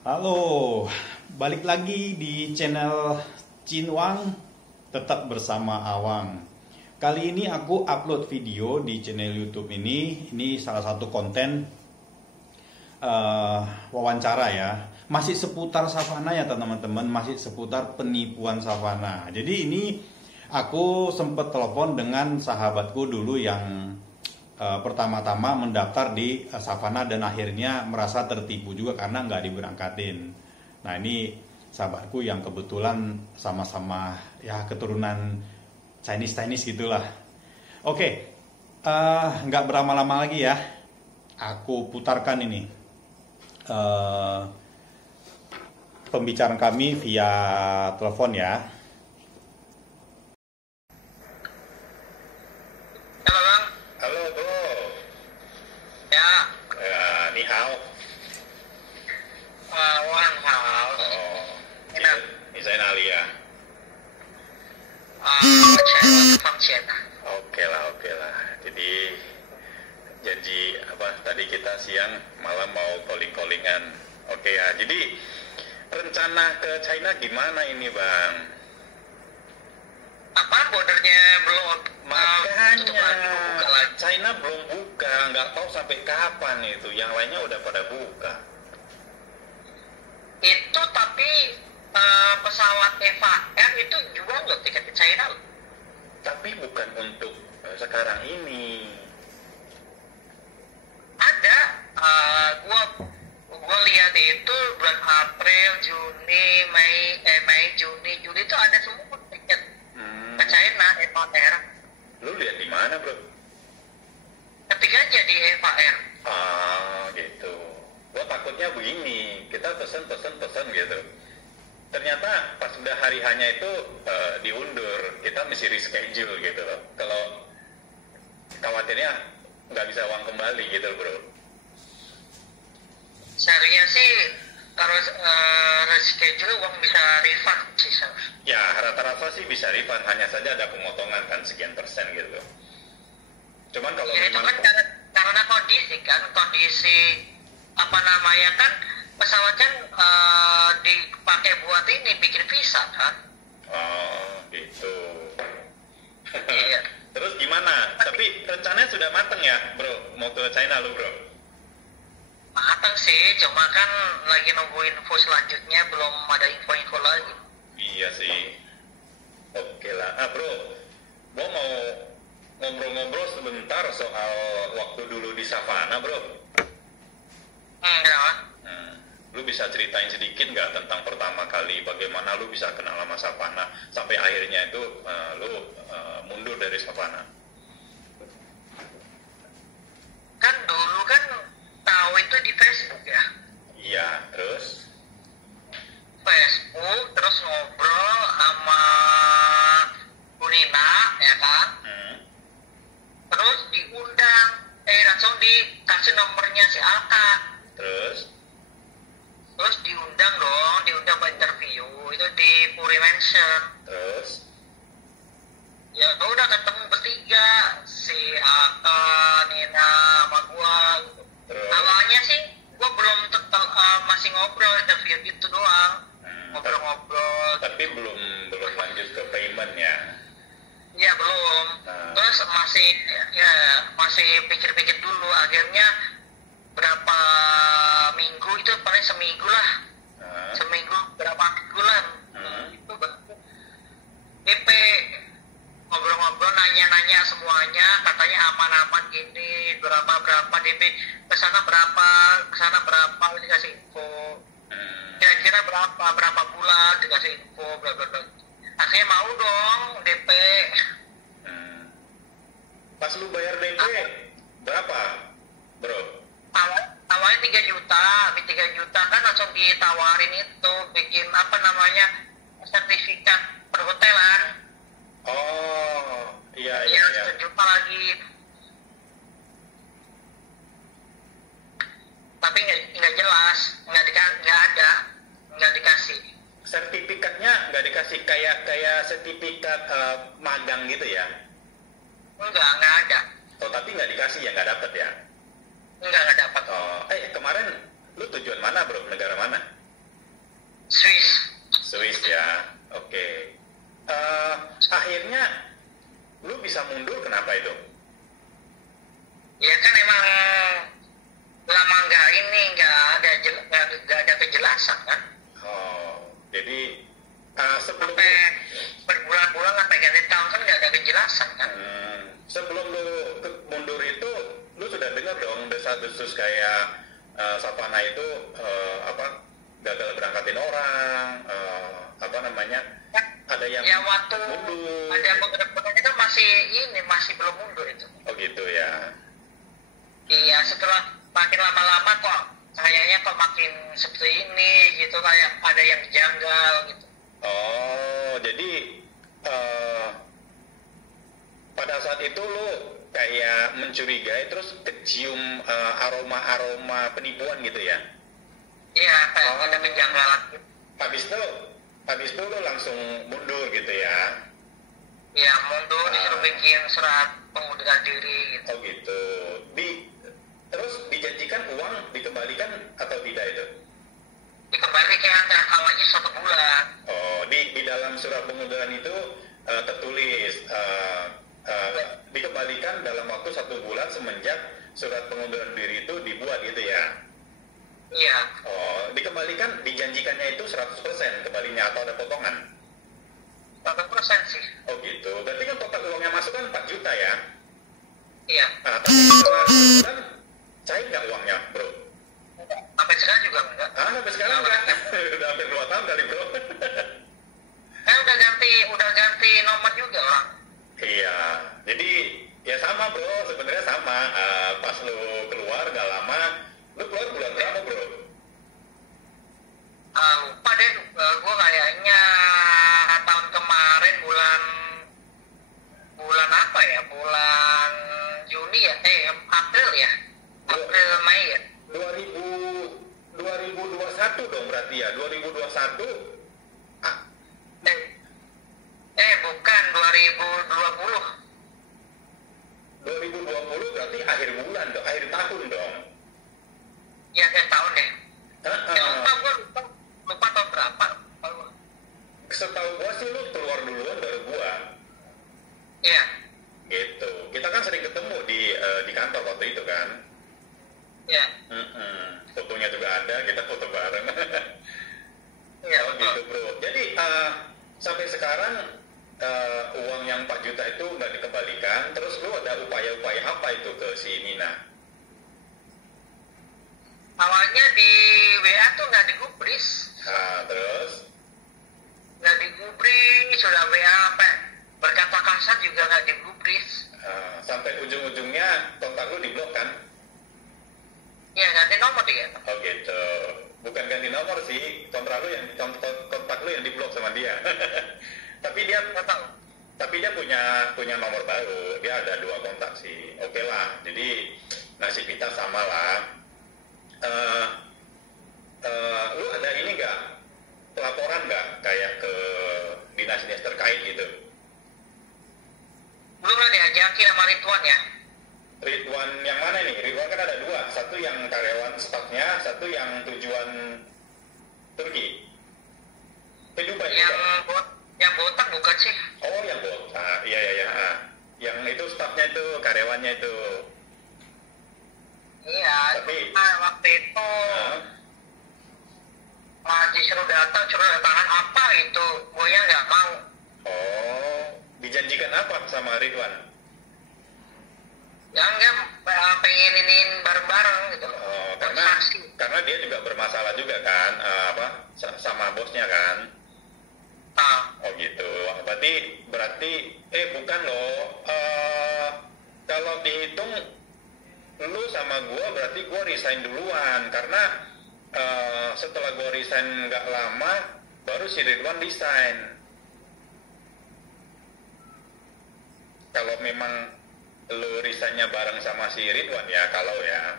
Halo, balik lagi di channel Cinwang, tetap bersama Awang. Kali ini aku upload video di channel YouTube ini. Ini salah satu konten wawancara ya. Masih seputar savana ya teman-teman, masih seputar penipuan savana. Jadi ini aku sempat telepon dengan sahabatku dulu yang pertama-tama mendaftar di savana dan akhirnya merasa tertipu juga karena nggak diberangkatin. Nah ini sahabatku yang kebetulan sama-sama ya keturunan Chinese gitulah. Oke, nggak berlama-lama lagi ya. Aku putarkan ini pembicaraan kami via telepon ya. Halo bro, Ya, ni hao. 我很好。Oh, 你呢？你在哪里呀？我钱放钱的。Oke lah. Jadi janji apa tadi kita siang malam mau calling-callingan. Oke ya. Jadi rencana ke China gimana ini bang? Apa bordernya belum? Makanya buka lagi. China belum buka, nggak tahu sampai kapan itu. Yang lainnya udah pada buka. Itu tapi pesawat Eva Air itu jual nggak tiket ke China? Tapi bukan untuk sekarang ini. Ada. Gua lihat itu bulan April, Juni, Mei, Juni, Juli itu ada semua tiket ke China Eva Air. Lu lihat di mana bro? Ketiganya di Eva Air. Ah gitu. Gua takutnya begini, kita pesen gitu. Ternyata pas udah hari hanya itu diundur, kita mesti reschedule gitu loh. Kalau khawatirnya nggak bisa uang kembali gitu bro. Seharusnya sih kalau reschedule uang bisa refund sih. Ya rata-rata sih bisa refund, hanya saja ada pemotongan kan sekian persen gitu loh. Cuman kalau Ya itu memang kan karena kondisi apa namanya kan pesawat kan dipakai buat ini bikin visa kan. oh gitu. Iya. Terus gimana? Tapi rencananya sudah mateng ya bro, mau ke China lu bro? Matang sih, cuma kan lagi nunggu info selanjutnya, belum ada info-info lagi. Iya sih. Oke lah. Ah bro, gua mau ngobrol-ngobrol sebentar soal waktu dulu di savana bro. Enggak. Lu bisa ceritain sedikit nggak tentang pertama kali bagaimana lu bisa kenal sama savana sampai akhirnya itu lu mundur dari savana? Kan dulu kan tahu itu di Facebook ya. Iya, terus? Facebook, terus ngobrol sama Unina, ya kan? Terus diundang, langsung dikasih nomornya si Alka. Terus diundang buat interview, itu di Puri Mansion. Terus? Ya udah ketemu bertiga, si Alka, Nina, sama gua. Gitu. Terus? Awalnya sih gua belum masih ngobrol interview gitu doang. Ngobrol-ngobrol. Tapi belum lanjut ke payment ya? Ya belum. Terus masih pikir-pikir dulu. Akhirnya berapa minggu itu paling seminggu lah. Seminggu berapa bulan. Itu DP ngobrol-ngobrol nanya-nanya semuanya, katanya aman-aman gini, berapa DP kesana berapa dikasih info. Kira-kira berapa bulan dikasih info bla bla bla. Akhirnya mau dong DP. Pas lu bayar DP berapa bro? Awalnya 3 juta, di 3 juta kan langsung ditawarin itu bikin apa namanya sertifikat perhotelan. Oh iya. 1 juta lagi. Tapi nggak jelas, nggak dikasih. Sertifikatnya nggak dikasih kayak sertifikat magang gitu ya? Nggak ada. Oh tapi nggak dikasih ya, nggak dapet ya? Nggak dapat. Oh kemarin lu tujuan mana bro, negara mana? Swiss. Swiss ya, oke. Akhirnya lu bisa mundur kenapa itu? Ya kan emang lama nggak ada kejelasan kan. Oh, jadi sebelum Sampai berbulan-bulan sampai ganti tahun kan nggak ada kejelasan kan. Sebelum lu mundur itu, lu sudah dengar dong desas-desus kayak Savana itu gagal berangkatin orang, ada yang Ya waktu mundur. ada beberapa itu masih belum mundur itu. Oh gitu ya. Iya, setelah makin lama-lama kok kayaknya kok makin seperti ini gitu, kayak ada yang janggal gitu. Oh, jadi pada saat itu lu kayak mencurigai terus kecium aroma-aroma penipuan gitu ya? Iya, kayak ada kejanggalan gitu. Habis itu lu langsung mundur gitu ya? Iya, mundur disuruh bikin surat pengunduran diri gitu. Oh gitu. Terus dijanjikan uang dikembalikan atau tidak itu? Dikembalikan dan awalnya 1 bulan. Oh, di dalam surat pengunduran itu tertulis dikembalikan dalam waktu 1 bulan semenjak surat pengunduran diri itu dibuat gitu ya? Iya. Oh, dikembalikan, dijanjikannya itu 100% kembalinya atau ada potongan? 100% sih. Oh gitu, berarti kan total uangnya masuk kan 4 juta ya? Iya. Nah, tapi setelah sebulan cair nggak uangnya bro? Sampai sekarang juga enggak. Sampai sekarang enggak? Udah hampir 2 tahun kali bro. Udah ganti nomor juga orang. Iya, jadi ya sama bro, sebenarnya sama. Pas lu keluar gak lama, lu keluar bulan berapa bro? Lupa deh, gue kayaknya tahun kemarin bulan apa ya? Bulan Juni ya? April ya? April Mei ya? 2021 dong berarti ya? 2021? Bukan, 2020. 2020 berarti akhir bulan dong, akhir tahun dong. Ya, akhir tahun deh. Lupa tahun berapa. Setahu gua sih lu keluar duluan baru gua. Iya. Gitu. Kita kan sering ketemu di kantor waktu itu kan. Iya. Fotonya juga ada, kita foto bareng. Iya, Oh gitu bro. Jadi sampai sekarang uang yang 4 juta itu nggak dikembalikan. Terus lu ada upaya-upaya apa itu ke si Nina? Awalnya di WA tuh nggak digubris. Terus? Nggak digubris, sudah WA sampai berkata kasar juga nggak digubris. Sampai ujung-ujungnya kontak lu diblok kan? Iya, ganti nomor dia. Oh gitu. Bukan ganti nomor sih, kontak lu yang diblok sama dia. Tapi dia punya nomor baru. Dia ada 2 kontak sih. Oke lah. Jadi nasib kita sama lah. Lu ada ini nggak? Pelaporan nggak kayak ke dinas-dinas terkait gitu? Belum lah diajakin sama Ridwan ya. Ridwan yang mana nih? Ridwan kan ada 2. Satu yang karyawan stafnya, satu yang tujuan Turki. Dubai. Yang botak bukan sih? Oh, yang botak. Iya. Yang itu stafnya itu, karyawannya itu. Iya. Tapi Waktu itu disuruh datang apa itu? Gue yang nggak mau. Oh, dijanjikan apa sama Ridwan? Ya enggak, pengenin bareng-bareng gitu. Oh, karena dia juga bermasalah juga kan, sama bosnya kan. Oh gitu. Berarti bukan loh. Kalau dihitung lu sama gua berarti gua resign duluan karena setelah gua resign nggak lama baru si Ridwan resign. Kalau memang lu resignnya bareng sama si Ridwan ya, kalau ya.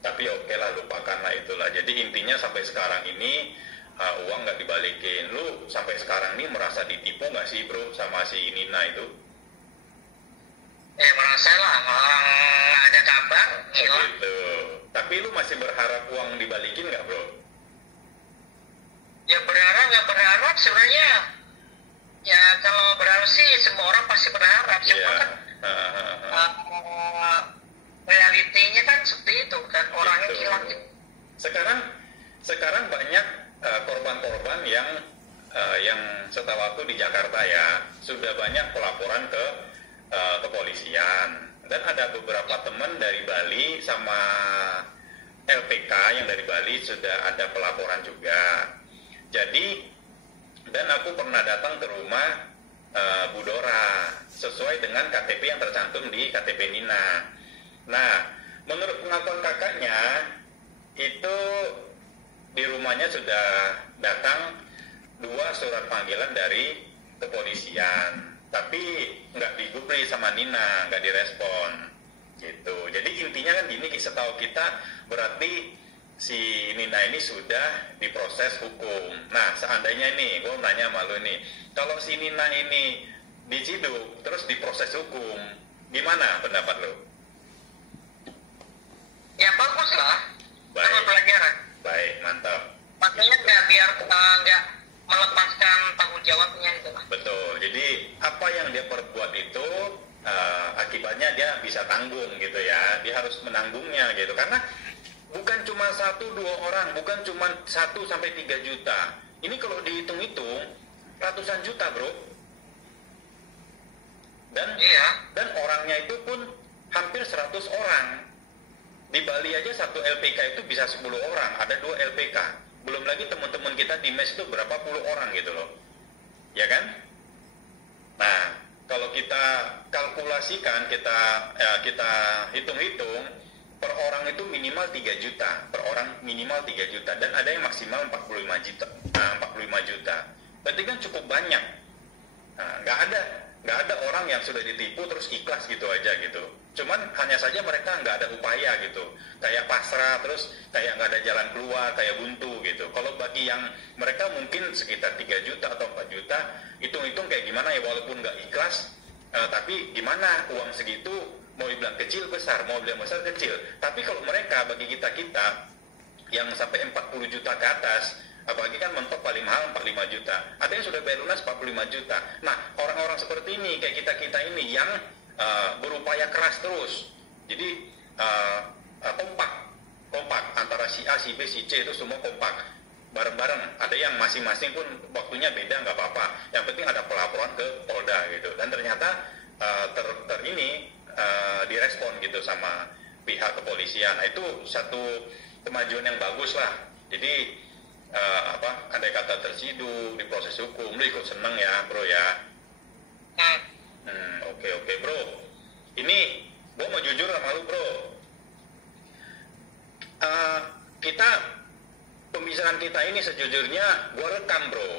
Tapi oke lah, lupakanlah itulah. Jadi intinya sampai sekarang ini uang nggak dibalikin. Lu sampai sekarang ini merasa ditipu nggak sih bro sama si Nina itu? Merasa lah, nggak ada kabar. Gitu. Tapi lu masih berharap uang dibalikin nggak bro? berharap sebenarnya ya kalau berharap sih semua orang pasti berharap. Cuma Iya. kan realitinya kan seperti itu kan orangnya Gitu. hilang. Sekarang banyak korban-korban yang setahu aku di Jakarta ya sudah banyak pelaporan ke kepolisian, dan ada beberapa teman dari Bali sama LPK yang dari Bali sudah ada pelaporan juga. Jadi, dan aku pernah datang ke rumah Bu Dora sesuai dengan KTP yang tercantum di KTP Nina. Nah, menurut pengakuan kakaknya itu di rumahnya sudah datang 2 surat panggilan dari kepolisian, tapi nggak digubri sama Nina, nggak direspon gitu. Jadi intinya kan gini, setahu kita berarti si Nina ini sudah diproses hukum. Nah, seandainya nih, gue nanya sama lu nih, kalau si Nina ini diciduk terus diproses hukum, gimana pendapat lu? Ya bagus lah. Baik. Sama pelajaran. Baik, mantap. Makanya nggak biar nggak melepaskan tanggung jawabnya gitu lah. Betul. Jadi apa yang dia perbuat itu akibatnya dia bisa tanggung gitu ya. Dia harus menanggungnya gitu. Karena bukan cuma 1-2 orang, bukan cuma 1-3 juta. Ini kalau dihitung-hitung ratusan juta, bro. Dan orangnya itu pun hampir 100 orang. Di Bali aja satu LPK itu bisa 10 orang, ada 2 LPK. Belum lagi teman-teman kita di MES itu berapa puluh orang gitu loh. Ya kan? Nah, kalau kita kalkulasikan, kita hitung-hitung, per orang itu minimal 3 juta. Per orang minimal 3 juta. Dan ada yang maksimal 45 juta. 45 juta. Berarti kan cukup banyak. Nah, nggak ada orang yang sudah ditipu terus ikhlas gitu aja gitu. Cuman hanya saja mereka nggak ada upaya gitu, kayak pasrah, terus kayak nggak ada jalan keluar, kayak buntu gitu. Kalau bagi yang mereka mungkin sekitar 3 juta atau 4 juta, hitung-hitung kayak gimana ya, walaupun nggak ikhlas, tapi gimana uang segitu, mau dibilang kecil besar, mau dibilang besar kecil. Tapi kalau mereka, bagi kita yang sampai 40 juta ke atas, apalagi kan mentok paling mahal 45 juta. Ada yang sudah bayar lunas 45 juta. Nah, orang-orang seperti ini, kayak kita ini yang berupaya keras terus. Jadi kompak antara si A, si B, si C itu semua kompak bareng-bareng. Ada yang masing-masing pun waktunya beda, nggak apa-apa. Yang penting ada pelaporan ke Polda gitu. Dan ternyata direspon gitu sama pihak kepolisian. Nah, itu satu kemajuan yang bagus lah. Jadi andai kata tersiduk di proses hukum, lu ikut seneng ya bro ya. Oke bro, ini gue mau jujur sama lu bro. Pembicaraan kita ini sejujurnya gue rekam bro,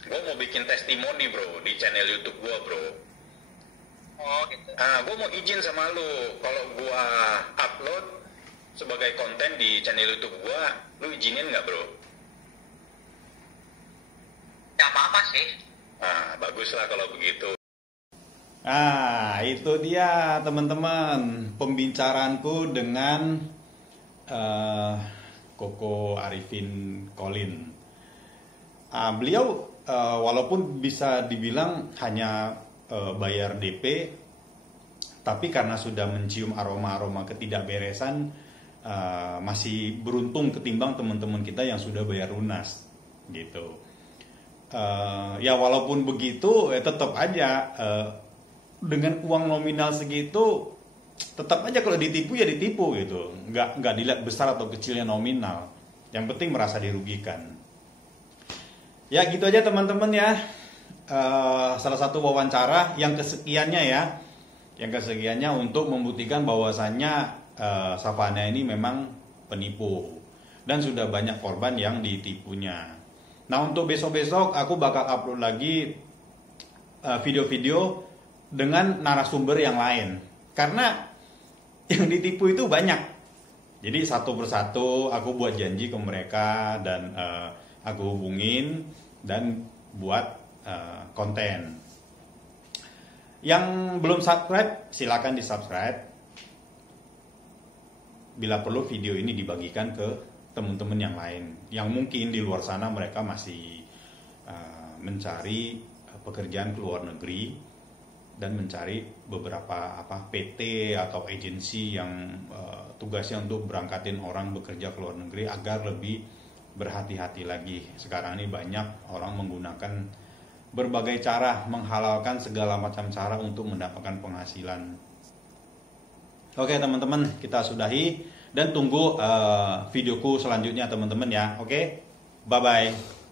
gue mau bikin testimoni bro di channel YouTube gue bro. Oh gitu. Gue mau izin sama lu, kalau gue upload sebagai konten di channel YouTube gue, lu izinin nggak bro? Ya apa-apa sih. Bagus lah kalau begitu. Itu dia teman-teman pembicaraanku dengan Koko Arifin Colin. Beliau walaupun bisa dibilang hanya bayar DP, tapi karena sudah mencium aroma-aroma ketidakberesan, masih beruntung ketimbang teman-teman kita yang sudah bayar lunas gitu. Ya walaupun begitu, tetap aja dengan uang nominal segitu, tetap aja kalau ditipu ya ditipu gitu. Nggak dilihat besar atau kecilnya nominal. Yang penting merasa dirugikan. Ya gitu aja teman-teman ya. Salah satu wawancara yang kesekiannya ya. Yang kesekiannya untuk membuktikan bahwasannya Savana ini memang penipu. Dan sudah banyak korban yang ditipunya. Nah untuk besok-besok aku bakal upload lagi video-video dengan narasumber yang lain. Karena yang ditipu itu banyak. Jadi satu persatu aku buat janji ke mereka dan aku hubungin dan buat konten. Yang belum subscribe silakan di subscribe. Bila perlu video ini dibagikan ke teman-teman yang lain yang mungkin di luar sana mereka masih mencari pekerjaan ke luar negeri dan mencari beberapa PT atau agensi yang tugasnya untuk berangkatin orang bekerja ke luar negeri agar lebih berhati-hati lagi. Sekarang ini banyak orang menggunakan berbagai cara, menghalalkan segala macam cara untuk mendapatkan penghasilan. Oke teman-teman, kita sudahi dan tunggu videoku selanjutnya teman-teman ya. Oke, bye-bye.